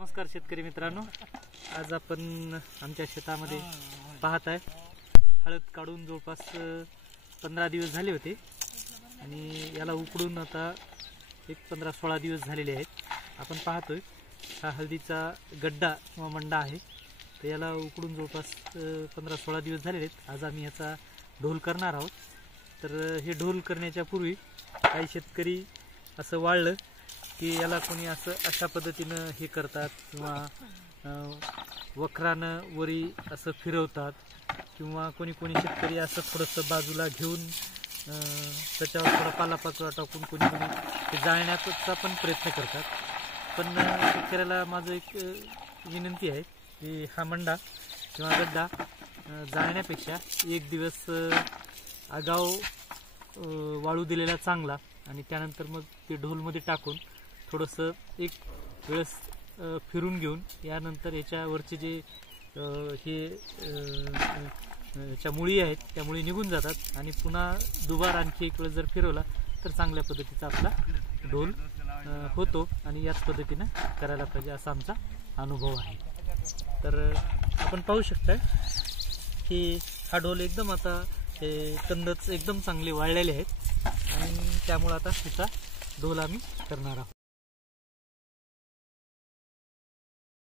नमस्कार शेतकरी मित्रांनो, आज आपण आमच्या शेतामध्ये पाहत आहे हळद काढून जवळपास 15 दिवस झाले होते आणि याला उकडून आता एक 15-16 दिवस झालेले आहेत. आपण पाहतोय हा हळदीचा गड्डा किंवा मंडा आहे, तर याला उकडून जवळपास 15-16 दिवस झालेले आहेत. आज आम्ही याचा ढोल करणार आहोत. तर हे ढोल करण्याच्या पूर्वी काही शेतकरी असं वाळलं की याला कोणी असं अशा पद्धतीनं हे करतात किंवा वखरानं वरी असं फिरवतात किंवा कोणी शेतकरी असं थोडंसं बाजूला घेऊन त्याच्यावर थोडा पालापाचोळा टाकून कोणी ते जाळण्याचा पण प्रयत्न करतात. पण शेतकऱ्याला माझं एक विनंती आहे की हा मंडा किंवा गड्डा जाळण्यापेक्षा एक दिवस आगाऊ वाळू दिलेला चांगला आणि त्यानंतर मग ते ढोलमध्ये टाकून थोडंसं एक वेळेस फिरून घेऊन यानंतर याच्यावरचे जे हे याच्या मुळी आहेत त्या मुळी निघून जातात आणि पुन्हा दुबार आणखी एक वेळ जर फिरवला तर चांगल्या पद्धतीचा आपला ढोल होतो आणि याच पद्धतीनं करायला पाहिजे असा आमचा अनुभव आहे. तर आपण पाहू शकता की हा ढोल एकदम आता कंदच एकदम चांगले वाळलेले आहेत आणि त्यामुळे आता ह्याचा ढोल आम्ही करणार आहोत.